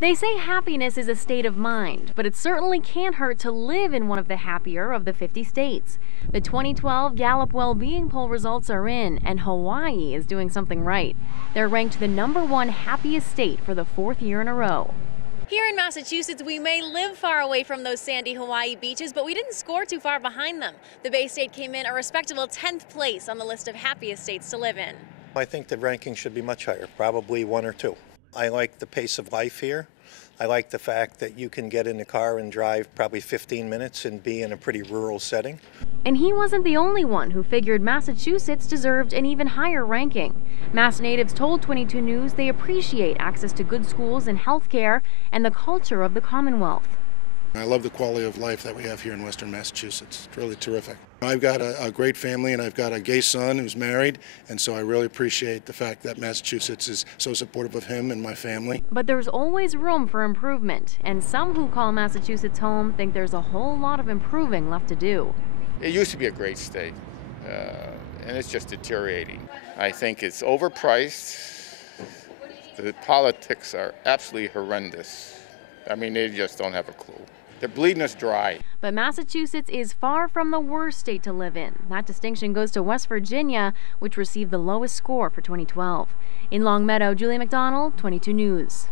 They say happiness is a state of mind, but it certainly can't hurt to live in one of the happier of the 50 states. The 2012 Gallup Well-Being Poll results are in, and Hawaii is doing something right. They're ranked the #1 happiest state for the 4th year in a row. Here in Massachusetts, we may live far away from those sandy Hawaii beaches, but we didn't score too far behind them. The Bay State came in a respectable 10th place on the list of happiest states to live in. I think the ranking should be much higher, probably 1 or 2. I like the pace of life here. I like the fact that you can get in the car and drive probably 15 minutes and be in a pretty rural setting. And he wasn't the only one who figured Massachusetts deserved an even higher ranking. Mass natives told 22 News they appreciate access to good schools and health care and the culture of the Commonwealth. I love the quality of life that we have here in Western Massachusetts. It's really terrific. I've got a great family, and I've got a gay son who's married, and so I really appreciate the fact that Massachusetts is so supportive of him and my family. But there's always room for improvement, and some who call Massachusetts home think there's a whole lot of improving left to do. It used to be a great state, and it's just deteriorating. I think it's overpriced. The politics are absolutely horrendous. I mean, they just don't have a clue. They're bleeding us dry. But Massachusetts is far from the worst state to live in. That distinction goes to West Virginia, which received the lowest score for 2012. In Longmeadow, Julie McDonald, 22 News.